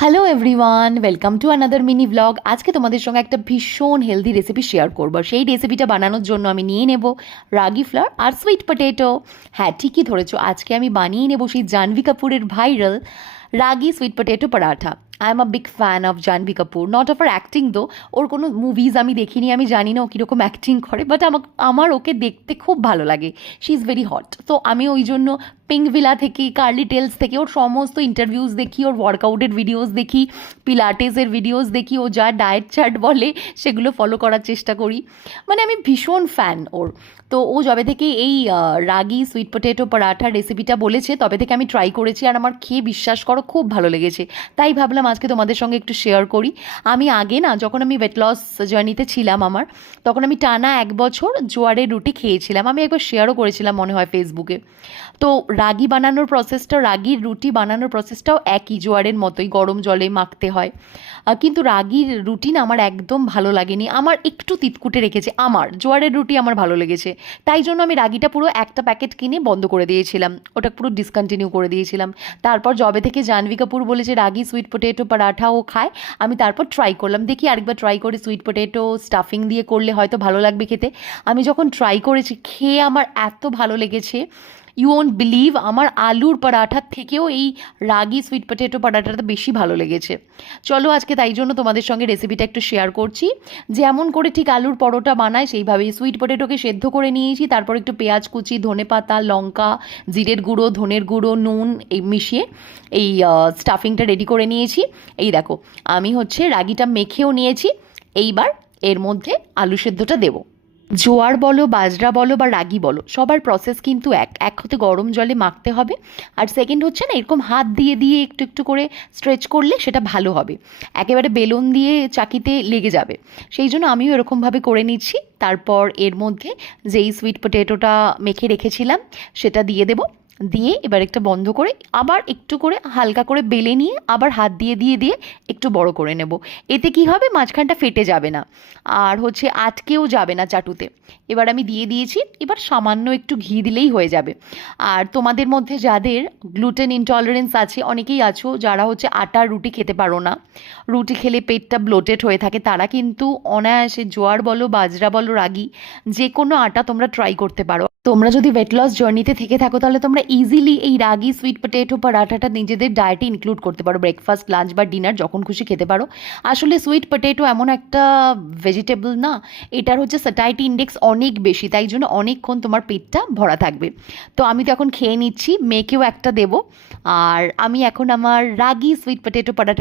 Hello everyone, welcome to another mini blog. আজকে তোমাদের সঙ্গে একটা ভীষণ হেলদি রেসিপি শেয়ার করবো। সেই রেসিপিটা বানানোর জন্য আমি নিয়ে নেব রাগি ফ্লাওয়ার আর সুইট পটেটো। হ্যাঁ, ঠিকই ধরেছো, আজকে আমি বানিয়ে নেব সেই জাহ্নবী কাপুরের viral ragi sweet potato paratha. I am a big fan of Janhvi Kapoor, not of her acting though. ওর কোনো মুভিজ আমি দেখিনি, আমি জানি না ও কীরকম অ্যাক্টিং করে, বাট আমার ওকে দেখতে খুব ভালো লাগে। She is very hot. তো আমি ওই জন্য পিঙ্কভিলা থেকে, কার্লি টেলস থেকে ওর সমস্ত ইন্টারভিউজ দেখি, ওর ওয়ার্কআউটের ভিডিওস দেখি, পিলাটেসের ভিডিওস দেখি, ও যা ডায়েট চার্ট বলে সেগুলো ফলো করার চেষ্টা করি। মানে আমি ভীষণ ফ্যান ওর। তো ও যবে থেকে এই রাগি সুইট পটেটো পরাঠার রেসিপিটা বলেছে, তবে থেকে আমি ট্রাই করেছি, আর আমার খেয়ে বিশ্বাস করো খুব ভালো লেগেছে। তাই ভাবলাম আজকে তোমাদের সঙ্গে একটু শেয়ার করি। আমি আগে না, যখন আমি ওয়েট লস জার্নিতে ছিলাম আমার, তখন আমি টানা 1 বছর জোয়ারের রুটি খেয়েছিলাম। আমি একবার শেয়ারও করেছিলাম মনে হয় ফেসবুকে। তো রাগির রুটি বানানোর প্রসেসটাও একই, জোয়ারের মতোই গরম জলে মাখতে হয়। কিন্তু রাগির রুটি না আমার একদম ভালো লাগেনি, আমার একটু তিতকুটে রেখেছে। আমার জোয়ারের রুটি আমার ভালো লেগেছে, তাই জন্য আমি রাগিটা পুরো একটা প্যাকেট কিনে বন্ধ করে দিয়েছিলাম, ওটা পুরো ডিসকন্টিনিউ করে দিয়েছিলাম। তারপর যবে থেকে জাহ্নবী কাপুর বলেছে রাগি সুইট পটেটো পরাঠা ও খায়, আমি তারপর ট্রাই করলাম, দেখি আরেকবার ট্রাই করে সুইট পটেটো স্টাফিং দিয়ে করলে হয়তো ভালো লাগবে খেতে। আমি যখন ট্রাই করেছি, খেয়ে আমার এত ভালো লেগেছে, ইউ ওন্ট বিলিভ, আমার আলুর পরাঠার থেকেও এই রাগি সুইট পটেটো পরাঠাটা বেশি ভালো লেগেছে। চলো আজকে তাই জন্য তোমাদের সঙ্গে রেসিপিটা একটু শেয়ার করছি। যেমন করে ঠিক আলুর পরোটা বানায় সেইভাবেই সুইট পটেটোকে সেদ্ধ করে নিয়েছি, তারপর একটু পেঁয়াজ কুচি, ধনেপাতা, লঙ্কা, জিরের গুঁড়ো, ধনের গুঁড়ো, নুন এই মিশিয়ে এই স্টাফিংটা রেডি করে নিয়েছি। এই দেখো, আমি রাগিটা মেখেও নিয়েছি। এইবার এর মধ্যে আলু সেদ্ধটা দেবো। জোয়ার বলো, বাজরা বলো বা রাগি বলো, সবার প্রসেস কিন্তু এক হতে গরম জলে মাখতে হবে। আর সেকেন্ড না, এরকম হাত দিয়ে দিয়ে একটু একটু করে স্ট্রেচ করলে সেটা ভালো হবে। একেবারে বেলুন দিয়ে চাকিতে লেগে যাবে, সেই জন্য আমিও এরকমভাবে করে নিচ্ছি। তারপর এর মধ্যে যেই সুইট পটেটোটা মেখে রেখেছিলাম সেটা দিয়ে দেবো। দিয়ে এবার একটা বন্ধ করে আবার একটু করে হালকা করে বেলে নিয়ে আবার হাত দিয়ে দিয়ে দিয়ে একটু বড় করে নেব। এতে কি হবে, মাঝখানটা ফেটে যাবে না, আর আটকেও যাবে না চাটুতে। এবার আমি দিয়ে দিয়েছি, এবার সামান্য একটু ঘি দিলেই হয়ে যাবে। আর তোমাদের মধ্যে যাদের গ্লুটেন ইনটলারেন্স আছে, অনেকেই আছো যারা আটার রুটি খেতে পারো না, রুটি খেলে পেটটা ব্লোটেড হয়ে থাকে, তারা কিন্তু অনায়াসে জোয়ার বলো, বাজরা বলো, রাগি যে কোনো আটা তোমরা ট্রাই করতে পারো। তোমরা যদি ওয়েট লস জার্নিতে থেকে থাকো, তাহলে তোমরা ইজিলি এই রাগি সুইট পটেটো পরাঠাটা নিজেদের ডায়েটে ইনক্লুড করতে পারো। ব্রেকফাস্ট, লাঞ্চ বা ডিনার যখন খুশি খেতে পারো। আসলে সুইট পটেটো এমন একটা ভেজিটেবল না, এটার স্যাটাইটি ইন্ডেক্স অনেক বেশি, তাই জন্য অনেকক্ষণ তোমার পেটটা ভরা থাকবে। তো আমি তো এখন খেয়ে নিচ্ছি, মেয়েকেও একটা দেবো। আর আমি এখন আমার রাগি সুইট পটেটো পরাঠা